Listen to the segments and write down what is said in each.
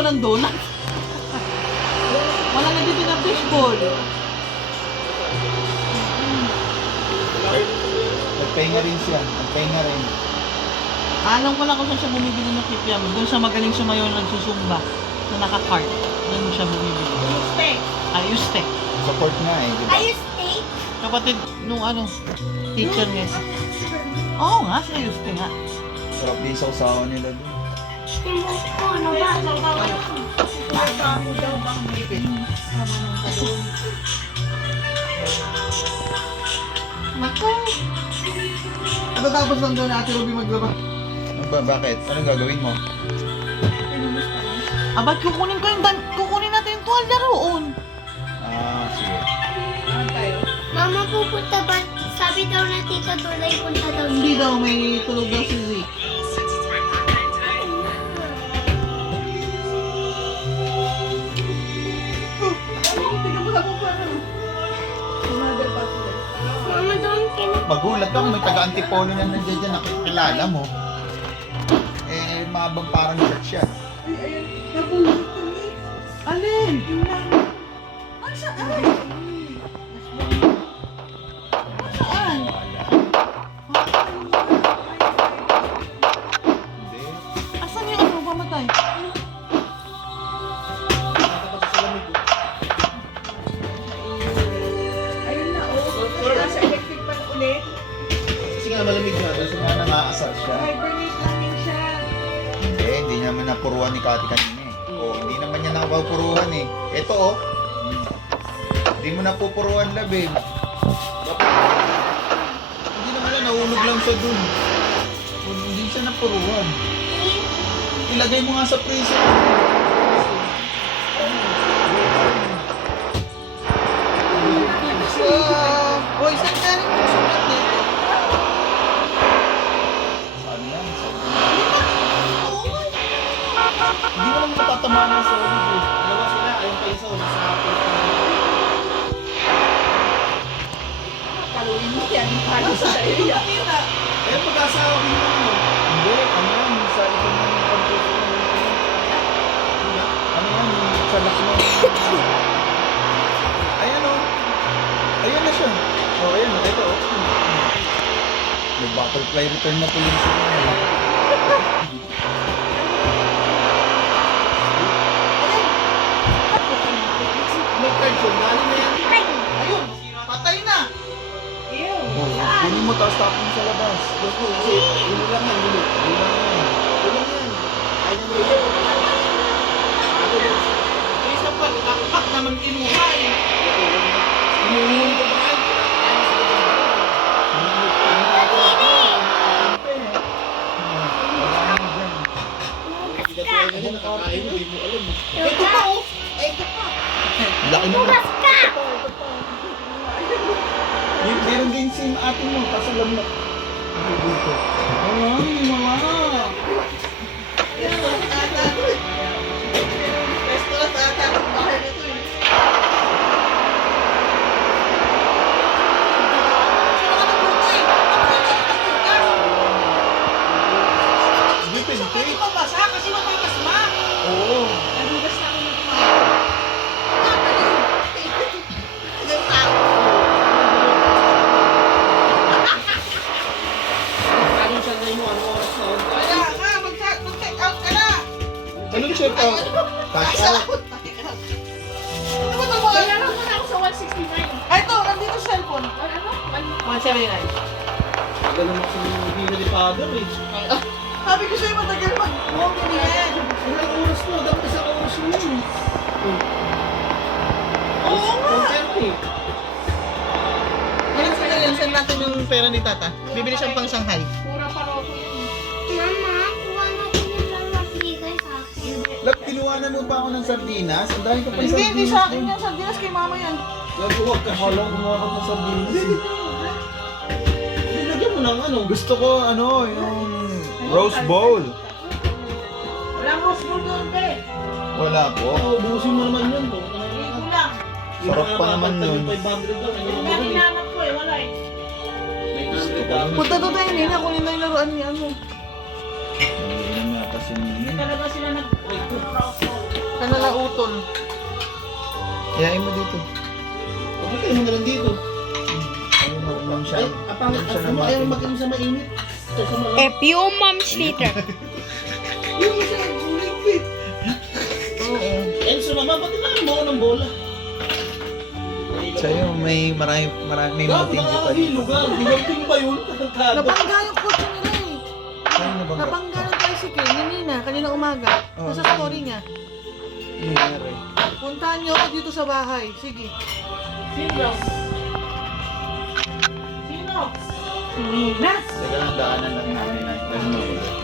pa ng donut. Wala na dito ng fishball. Nagpahinga rin siya. Nagpahinga rin. Alam ko lang kung saan siya bumibili ng kikiam. Doon sa magaling sumayo nagsusumba na naka-cart. Doon siya bumibili. Ayuste. Support nga eh. Diba? Ayuste? Kapatid nung teacher niya. Oo nga, si Ayuste nga. Sarap din sa usawa nila doon. Ano ba? Naku! At tapos lang doon Ate Ruby maglaba. Ano ba? Bakit? Anong gagawin mo? Abad, kukunin natin yung tuwalya roon. Sige. Mama, pupunta ba? Sabi daw na Tita Tulay, punta daw Hindi siya. daw, may tulog daw si Rick. Mama, doon Magulat ka kung may taga-antipolo na nandiyan dyan nakikilala mo. Eh, mabang parang church yan. Alin? Ang saan? Saan? Hindi. Asan yung pamatay? Ayun na, oh. Nasa electric pan ulit. Kasi nga malamig nga. Kasi nga nang-aasar siya. Hibernate lang yun siya. Hindi naman napuruan ni Kati kanina eh. Hindi naman niya napapuruan eh. Ito oh. Hindi mo napupuruan labi. Hindi naman lang, nahulog lang siya dun. Hindi siya napuruan. Ilagay mo nga sa freezer. Hoy, saan ka rin yung sulat dito? Saan yan? Hindi mo lang matatamaan ng solid eh. Dalawa sila, ayun pa isa, nasa Paluin mo yan. Paano sa area? Eh, pag-asawa ko yun mo. Hindi, ano yan? Sa ito ng pag-tuso ng ano yan? Sa laki ng... Ayan o. Ayan na siya. Oh, ayan. Ito o. May butterfly return na po yun siya. May card yun, galing na yan. Ayun, patay na. Ew. Kunin mo tapos tapon sa labas. Gusto ko kasi, yun lang yan, yun. Yun lang yan. Yun lang yan. Ayun mo yun. Isa pa, nakakak naman kinuha eh. Inuhuli ko ba yan? Hindi ka talaga yan, nakakain mo, hindi mo alam. Ito pa oh. Ito pa. Laki na. Bukas ka! Meron din si atin mo. Tapos alam na. Dito. Ay, mama. Resto na sa ata ng bahay na to eh. Sino ka nagbuto eh? Hindi Hindi pwede. mabasa kasi mapapasma. Oo. Nagugas na ako ng Ilang tao. Anong sanay mo, anong oras na yun? Kaya nga, mag-check out ka na. Anong check out? Cash Isa out. out. Ano ba ito mga? Bayaran ko na ako sa 169. Ay, ito, nandito sa cellphone. Ano? 179. Tagal naman kasi hindi na ni father eh. Sabi ko sa'yo, matagal mag-walking yan. Ilang oras na, dapat isang oras na yun. Oo nga. eh. Ilan sila yan? Send natin yung pera ni Tata. Bibili siyang pang Shanghai. Pura paroko yun. Mama, kuha natin yung lalabigay sa akin. Lap, kinuhanan mo pa ako ng sardinas? Ang dahil ka pa Hindi sa akin yan. Sardinas kay mama yan. Huwag ka siya. Walang kumuha ko ng sardinas. Nilagyan mo ng ano. Gusto ko yung roast bowl. Walang hospital doon, be. Wala po. Oo, busin mo naman yun. Ito lang. Sarap pa naman yun. 500 lang. Yung nga hinanap ko eh, wala eh. 900 dapat. Punta doon tayo nila. Kunin na yung laruan niya. Hindi na kasi Hindi talaga sila nag-rouse. Yayain mo dito. Pagkakain mo na lang dito. Ayaw mag-umam siya. Ay, apang, ayaw mag-inom sa mainit. Sa malamig. A few months later. Yung siya, ligpit. Oo. Eh, sa mama, ba't tinaan mo ako ng bola? Sa'yo, may marami Gab, mating pa nakakahilo dito. ka. Hinanting ba yun? Katangkada. Napangga yung kotse nila eh. Ano bang Napangga ng tricycle, ni Nina, kanina umaga. Oh, Nasa story niya. nangyari? Puntahan niyo ako dito sa bahay. Sige. Sino? Sino? Si Nina. Teka lang, daanan lang namin na.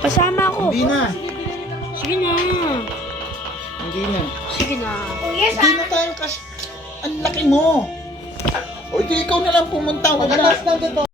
Pasama ako. Hindi na. Sige na. Hindi na. Sige na. Hindi na tayo kasi... Ang laki mo. O di ikaw na lang pumunta. Huwag na. Pagkatas lang dito.